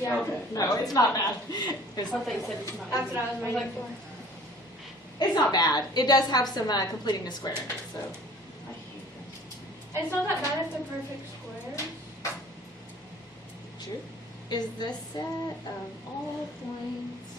Yeah. Okay. No, it's not bad. I thought you said it's not. That's what I was waiting for. It's not bad. It does have some completing the square in it, so. I hate this. It's not that bad if they're perfect squares. True. Is the set of all points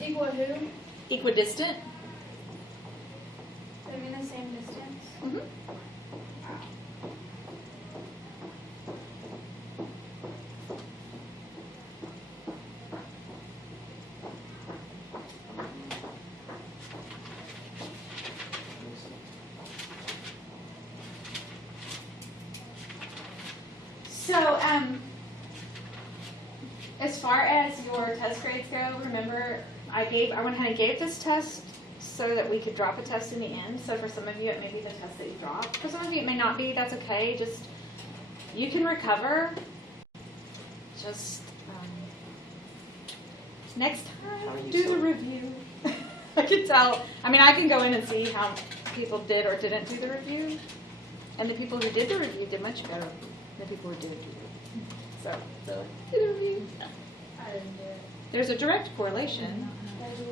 Equal who? equidistant? I mean the same distance. Mm-hmm. So, as far as your test grades go, remember I went ahead and gave this test so that we could drop a test in the end. So for some of you, it may be the test that you drop. For some of you, it may not be. That's okay. Just, you can recover. Just, next time, do the review. I can tell. I mean, I can go in and see how people did or didn't do the review. And the people who did the review did much better than the people who didn't do it. So do the review. I didn't do it. There's a direct correlation.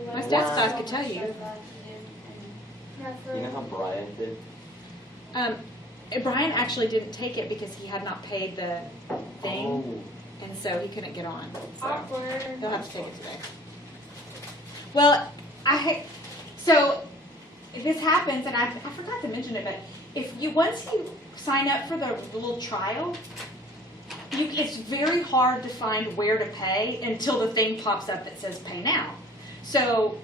My Wow. stats class could tell you. You know how Brian did? Brian actually didn't take it because he had not paid the thing, Oh. and so he couldn't get on. So Awkward. he'll have to take it today. Well, so if this happens, and I forgot to mention it, but once you sign up for the little trial, it's very hard to find where to pay until the thing pops up that says pay now. So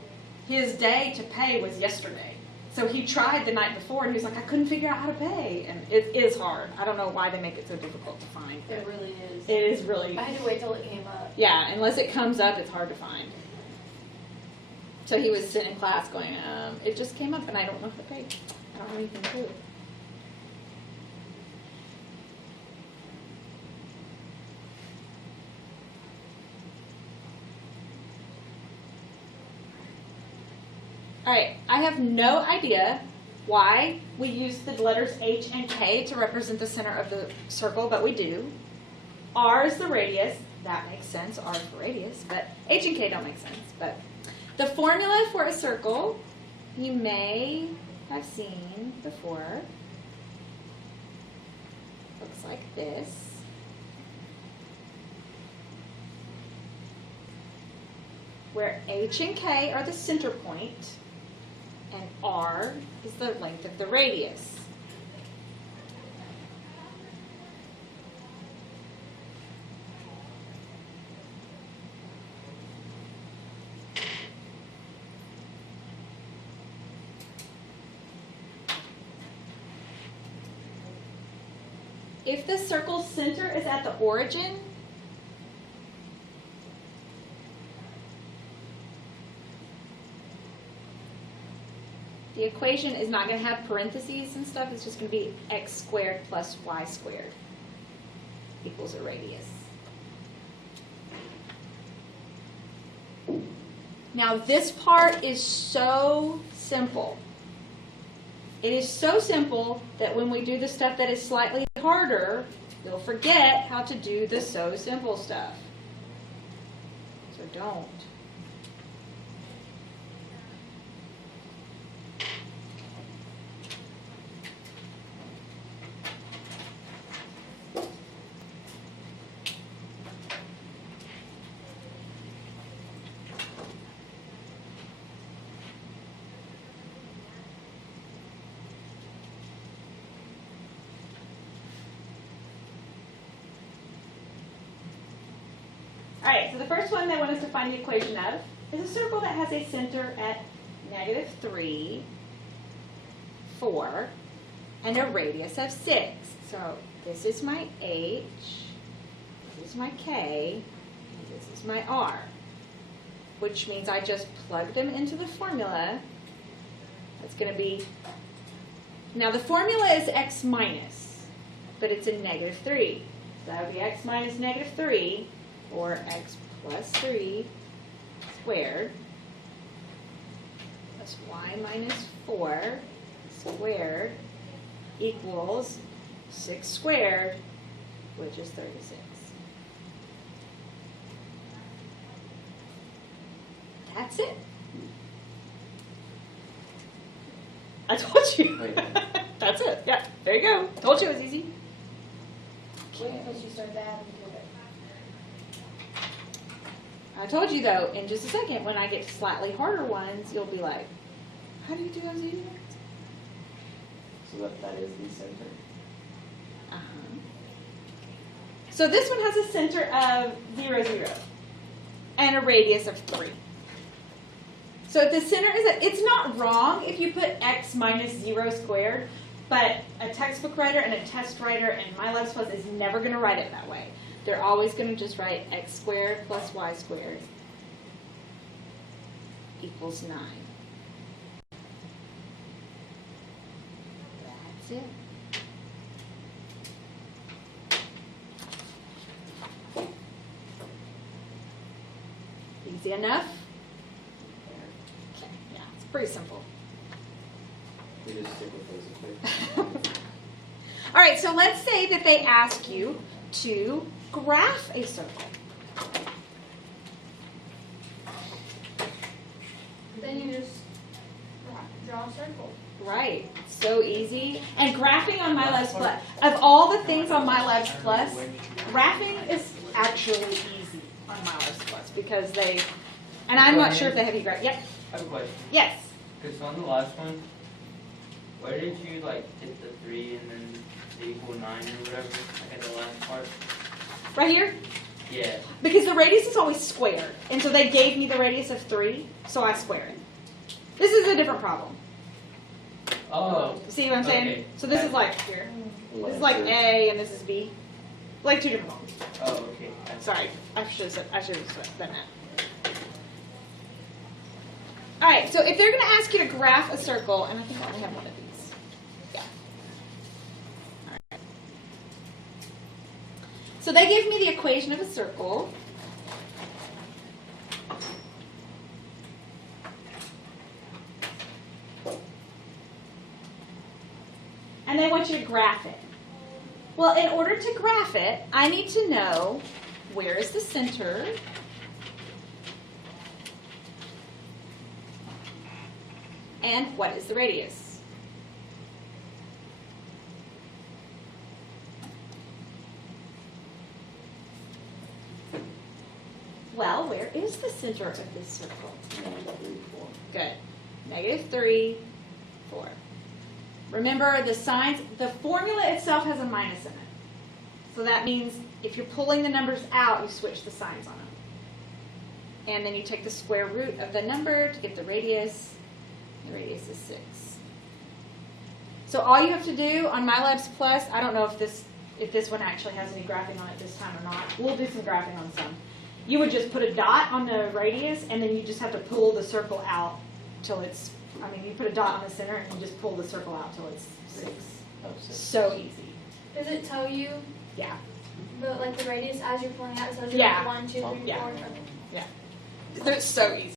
his day to pay was yesterday. So he tried the night before, and he was like, I couldn't figure out how to pay. And it is hard. I don't know why they make it so difficult to find. It really is. It is really, I had to wait till it came up. yeah, unless it comes up, it's hard to find. So he was sitting in class going, it just came up, and I don't know if I paid. I don't have anything to do. All right, I have no idea why we use the letters H and K to represent the center of the circle, but we do. R is the radius. That makes sense, R for radius, but H and K don't make sense. But the formula for a circle, you may have seen before. Looks like this. Where H and K are the center point, and R is the length of the radius. If the circle's center is at the origin, the equation is not going to have parentheses and stuff. It's just going to be x squared plus y squared equals a radius. Now this part is so simple. It is so simple that when we do the stuff that is slightly harder, you'll forget how to do the so simple stuff. So don't. All right, so the first one they want us to find the equation of is a circle that has a center at -3, 4, and a radius of 6. So this is my H, this is my K, and this is my R, which means I just plug them into the formula, That's going to be, now the formula is x minus, but it's a negative 3. So that would be x minus negative 3, or x plus 3 squared, plus y minus 4 squared equals 6 squared, which is 36. That's it. I told you. Wait. That's it. Yeah, there you go. Told you it was easy. Wait until she starts adding to it. I told you though, in just a second, when I get slightly harder ones, you'll be like, how do you do those easy ones? So that is the center. Uh-huh. So this one has a center of 0, 0, and a radius of 3. So the center is, it's not wrong if you put x minus 0 squared, but a textbook writer and a test writer and MyLabs Plus is never going to write it that way. They're always going to just write x squared plus y squared equals 9. That's it. Easy enough? Okay, yeah, it's pretty simple. We just stick with those equations. All right, so let's say that they ask you to graph a circle. Then you just draw a circle. Right, so easy. And graphing on MyLabs Plus, of all the things on MyLabs Plus, graphing is actually easy on MyLabs Plus because they, and I'm not sure if they have you graph. Yep, I have a question. yes. Because on the last one, where did you like hit the 3 and then the equal 9 or whatever? Like in the last part? Right here, Yeah. because the radius is always squared. And so they gave me the radius of 3, so I square it. This is a different problem. Oh. See what I'm saying? Okay. So this is like here. This is like A and this is B. Like two different ones. Oh, okay. Sorry, I should have done that. All right, so if they're going to ask you to graph a circle, and I think I only have one of these. Yeah. All right. So they give me the equation of a circle. And they want you to graph it. Well, in order to graph it, I need to know where is the center, and what is the radius. Well, where is the center of this circle? Good. -3, 4. Remember, the signs, the formula itself has a minus in it. So that means if you're pulling the numbers out, you switch the signs on them. And then you take the square root of the number to get the radius. The radius is 6. So all you have to do on MyLabs Plus, I don't know if this one actually has any graphing on it this time or not. We'll do some graphing on some. You would just put a dot on the radius, and then you just have to pull the circle out till it's, I mean, you put a dot on the center, and you just pull the circle out till it's 6. Oh, 6. So easy. Does it tell you Yeah. the radius as you're pulling out? It tells you Yeah. like 1, 2, 3, Yeah. 4. They're so easy.